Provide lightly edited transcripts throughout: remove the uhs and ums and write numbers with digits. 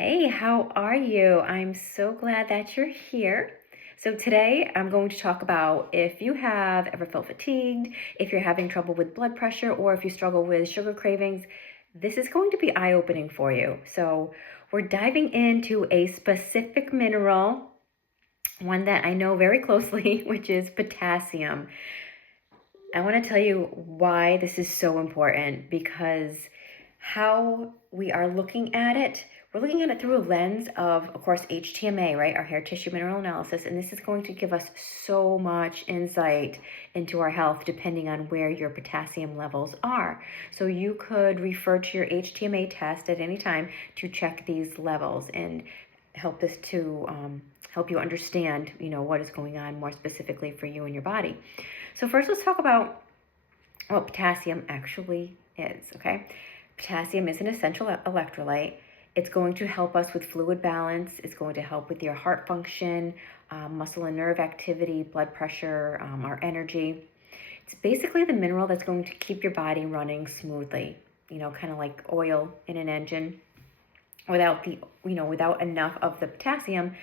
Hey, how are you? I'm so glad that you're here. So today I'm going to talk about if you have ever felt fatigued, if you're having trouble with blood pressure, or if you struggle with sugar cravings, this is going to be eye-opening for you. So we're diving into a specific mineral, one that I know very closely, which is potassium. I want to tell you why this is so important because how we are looking at it, we're looking at it through a lens of course, HTMA, right? Our hair tissue mineral analysis. And this is going to give us so much insight into our health depending on where your potassium levels are. So you could refer to your HTMA test at any time to check these levels and help this to help you understand, what is going on more specifically for you and your body. So first, let's talk about what potassium actually is, okay? Potassium is an essential electrolyte. It's going to help us with fluid balance. It's going to help with your heart function, muscle and nerve activity, blood pressure, our energy. It's basically the mineral that's going to keep your body running smoothly, kind of like oil in an engine. Without enough of the potassium,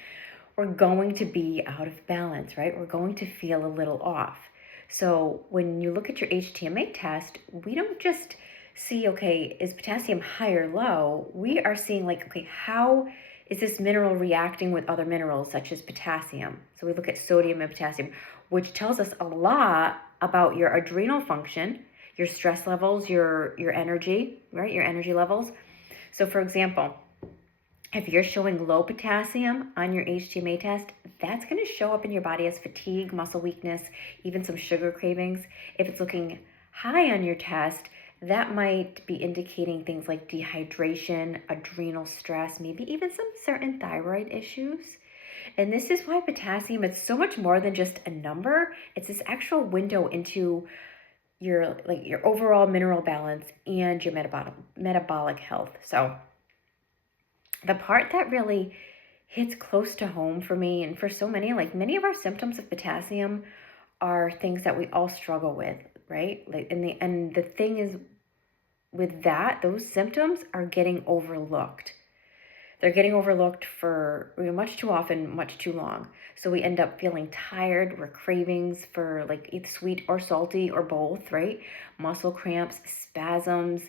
we're going to be out of balance, right? We're going to feel a little off. So when you look at your HTMA test, we don't just see, okay, is potassium high or low? We are seeing like, okay, how is this mineral reacting with other minerals such as potassium? So we look at sodium and potassium, which tells us a lot about your adrenal function, your stress levels, your energy, right? Your energy levels. So for example, if you're showing low potassium on your HTMA test, that's going to show up in your body as fatigue, muscle weakness, even some sugar cravings. If it's looking high on your test, that might be indicating things like dehydration, adrenal stress, maybe even some certain thyroid issues. And this is why potassium is so much more than just a number. It's this actual window into your overall mineral balance and your metabolic health. So the part that really hits close to home for me and for so many, like many of our symptoms of potassium are things that we all struggle with, right? And the thing is with that, those symptoms are getting overlooked. They're getting overlooked for much too often, much too long. So we end up feeling tired. We're cravings for like either sweet or salty or both, right? Muscle cramps, spasms,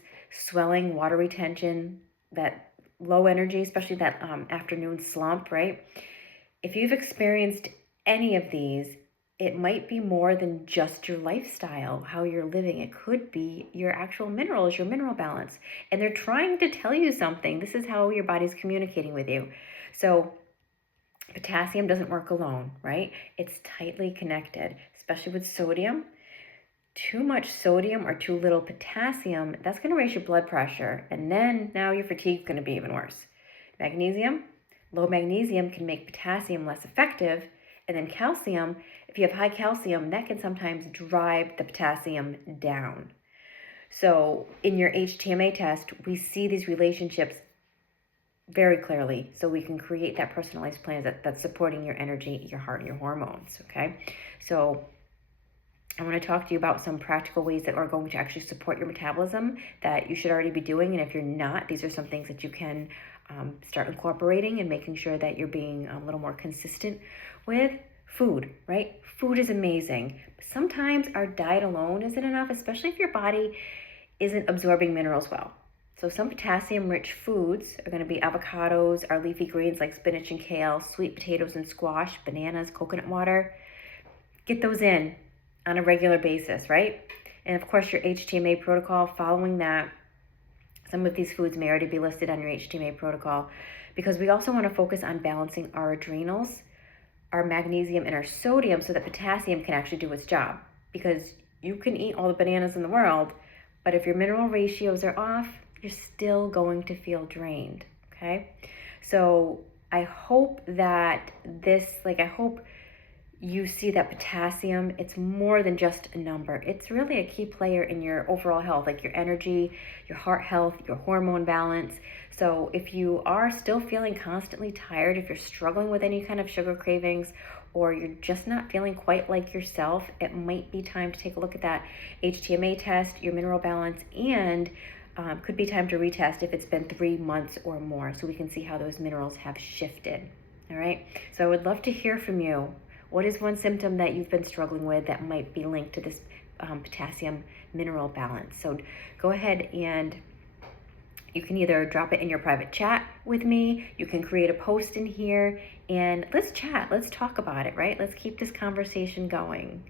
swelling, water retention, that low energy, especially that afternoon slump, right? If you've experienced any of these, it might be more than just your lifestyle, how you're living. It could be your actual minerals, your mineral balance. And they're trying to tell you something. This is how your body's communicating with you. So potassium doesn't work alone, right? It's tightly connected, especially with sodium. Too much sodium or too little potassium, that's going to raise your blood pressure. And then now your fatigue is going to be even worse. Magnesium, low magnesium can make potassium less effective. And then calcium, if you have high calcium, that can sometimes drive the potassium down. So in your HTMA test, we see these relationships very clearly, so we can create that personalized plan that's supporting your energy, your heart, and your hormones, okay? So I want to talk to you about some practical ways that are going to actually support your metabolism that you should already be doing. And if you're not, these are some things that you can start incorporating and making sure that you're being a little more consistent with. Food, right? Food is amazing. Sometimes our diet alone isn't enough, especially if your body isn't absorbing minerals well. So some potassium-rich foods are going to be avocados, our leafy greens like spinach and kale, sweet potatoes and squash, bananas, coconut water. Get those in on a regular basis, right? And of course, your HTMA protocol, following that, some of these foods may already be listed on your HTMA protocol, because we also want to focus on balancing our adrenals, our magnesium, and our sodium so that potassium can actually do its job. Because you can eat all the bananas in the world, but if your mineral ratios are off, you're still going to feel drained, okay? So I hope that I hope you see that potassium, it's more than just a number. It's really a key player in your overall health, like your energy, your heart health, your hormone balance. So if you are still feeling constantly tired, if you're struggling with any kind of sugar cravings, or you're just not feeling quite like yourself, it might be time to take a look at that HTMA test, your mineral balance, and could be time to retest if it's been 3 months or more, so we can see how those minerals have shifted. All right, so I would love to hear from you. What is one symptom that you've been struggling with that might be linked to this potassium mineral balance? So go ahead and you can either drop it in your private chat with me, you can create a post in here, and let's chat, let's talk about it, right? Let's keep this conversation going.